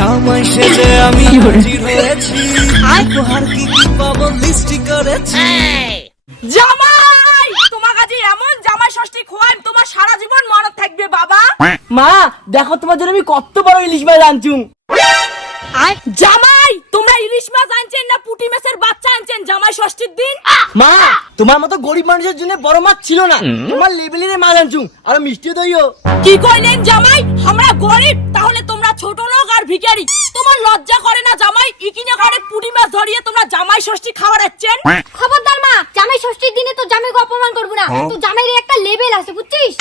জামাই সেজে আমি হাজির হয়েছি। উপহার কি কি পাবো? লিস্টি করেছি। জামাই! তোমার কাছে এমন জামাই ষষ্ঠী খোয়াই তোমার সারা জীবন মনে থাকবে বাবা। মা দেখো তোমার জন্য আমি কত বড় ইলিশ মাছ আনছুম জামাই তোমরা ইলিশ মাছ আনছেন না পুটি মাছের বাচ্চা আনছেন জামাই ষষ্ঠীর দিন? মা তোমার মতো গরিব মানুষের জন্য বড় মাছ ছিল না। তোমার লেবেলের মাছ আনছুম আর মিষ্টি দইও কি কইলেন জামাই? আমরা গরিব তাহলে তোমরা ছোট ভিখারি তোমার লজ্জা করে না জামাই? ইকিনে করে পুটি মাছ ধরিয়ে তোমরা জামাই ষষ্ঠী খাওয়াচ্ছেন খবরদার মা জামাই ষষ্ঠীর দিনে তো জামাইকে অপমান করব না। তো জামাইয়ের একটা লেভেল আছে বুঝছিস?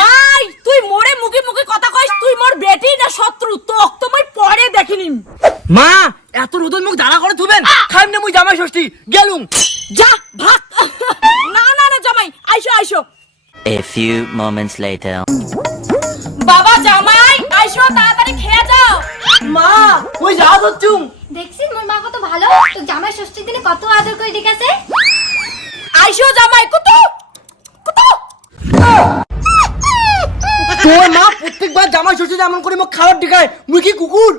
মাই তুই মোরে মুখে মুখে কথা কইস তুই মোর বেটি না শত্রু? তো তো মই পরে দেখিনিম মা এত রোদন মুখ দাঁড়া করে থুবেন? খাইম না মুই জামাই ষষ্ঠী গেলুম। যা ভাগ না না না জামাই আইসো আইসো। A few moments later. বাবা জামাই আইসো তাড়াতাড়ি খেয়ে যাও। মা ওই যা ধরছুম দেখছি মোর মা কত ভালো। তো জামাই ষষ্ঠীর দিনে কত আদর করে ডেকেছে আইসো জামাই কত কত। তোর মা প্রত্যেকবার জামাই ষষ্ঠীতে এমন করে মুখ খাবার ঢেকায় মুই কি কুকুর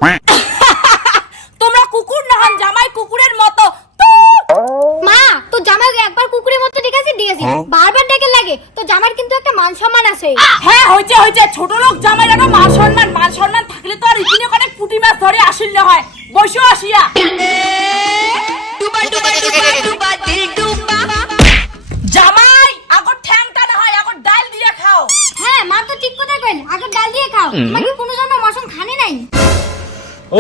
তোমরা কুকুর না হন জামাই কুকুরের মতো মা তো জামাইকে একবার কুকুরের মতো ডেকেছে ডেকেছি বারবার ডেকে লাগে তো জামাইয়ের কিন্তু একটা মান সম্মান আছে। হ্যাঁ হইছে হইছে ছোট লোক জামাইর একটা মান সম্মান। মান সম্মান থাকলে তো আর ইকিনে অনেক পুটি মাছ ধরে আসিল না হয়। বসো আসিয়া। জামাই আগর ঠ্যাংটা না হয় আগর ডাল দিয়ে খাও। হ্যাঁ মা তো ঠিক কথা কইল আগে ডাল দিয়ে খাও। তোমাকে কোনো জন্য মশন খানে নাই?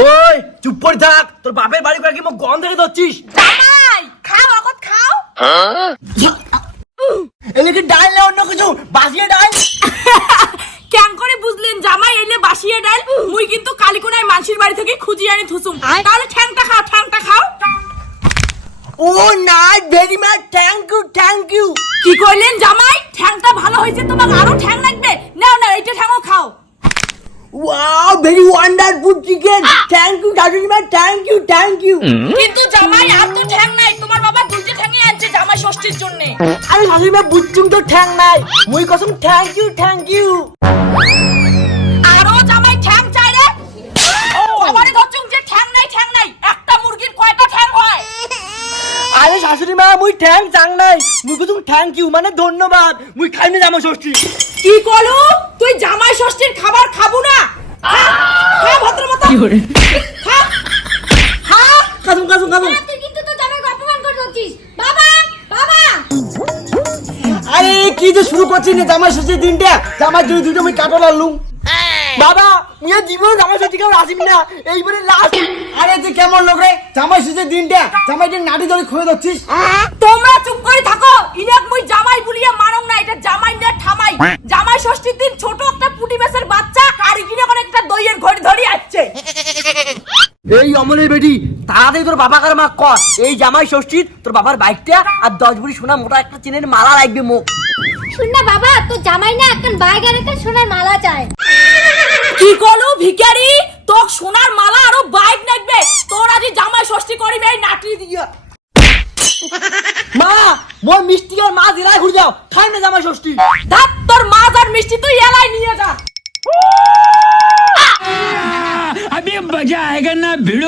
ওই চুপ করে থাক। তোর বাপের বাড়ি করে কি মুখ গন্ধ ধরে ধরছিস? জামাই খাও আগত খাও। এলে কি ডাল না অন্য কিছু? বাসিয়ে ডাল? কেন করে বুঝলেন জামাই এলে বাসিয়ে ডাল? মুই কিন্তু কালিকোনায় মানসির বাড়ি থেকে খুঁজি আনি থুসুম। তাহলে ঠ্যাংটা খাও ঠ্যাংটা খাও। ও নাই very much thank you thank you কি কইলেন জামাই? ঠ্যাংটা ভালো হয়েছে তোমার আরও ঠ্যাং লাগবে। নাও না এইটা ঠ্যাংও খাও। Wow very wonderful chicken thank you শাশুড়ি মা থ্যাংক ইউ থ্যাংক ইউ কিন্তু জামাই আর তো ঠ্যাং ষষ্ঠীর জন্য। আরে শাশুড়ি মা বুঝছুম তো ঠ্যাং নাই। মুই কসম থ্যাংক ইউ থ্যাংক ইউ আরও জামাই ঠ্যাং চাই রে। আমারে ধরছুম যে ঠ্যাং নাই ঠ্যাং নাই। একটা মুরগির কয়টা ঠ্যাং হয়? আরে শাশুড়ি মা মুই থ্যাংক চাং নাই। মুই কসম থ্যাংক ইউ মানে ধন্যবাদ। মুই খাইনি জামা ষষ্ঠী। কি করু তুই জামাই ষষ্ঠীর খাবার খাব না? খা, ভদ্র মতো খা খা। কাসুম কাসুম কাসুম। কি যে শুরু করছিস না জামাই ষষ্ঠীর দিনটা। জামাই জন্য দুটো মুই কাটল আনলুম। বাবা মুই আর জীবনে জামাই ষষ্ঠী কেউ আসিম না। এইবারে লাস্ট আরে যে কেমন লোক রে জামাই ষষ্ঠীর দিনটা। জামাইকে নাটি ধরে খুঁয়ে ধরছিস? তোমরা চুপ করে থাকো। ইনাক মুই জামাই বলিয়া মারং না এটা জামাই না ঠামাই। জামাই ষষ্ঠীর দিন ছোট একটা পুটি মাছের বাচ্চা আর ইকিনে করে একটা দইয়ের ঘড়ি ধরি আসছে। এই অমলের বেটি তাড়াতাড়ি তোর বাবা কার মা কর। এই জামাই ষষ্ঠীর তোর বাবার বাইকটা আর দশ ভরি সোনা মোটা একটা চেনের মালা লাগবে মুখ শুন না বাবা তো জামাই না একটা বাইক আর একটা সোনার মালা চায় কি করলো ভিখারি তোর সোনার মালা আরো বাইক লাগবে তোর আজি জামাই ষষ্ঠী করিবে এই নাটি দিয়া মা মোর মিষ্টি আর মা দিলাই ঘুরে যাও খাই না জামাই ষষ্ঠী ধাত তোর মাছ আর মিষ্টি তুই এলাই নিয়ে যা अभी मजा आएगा ना भिड़ो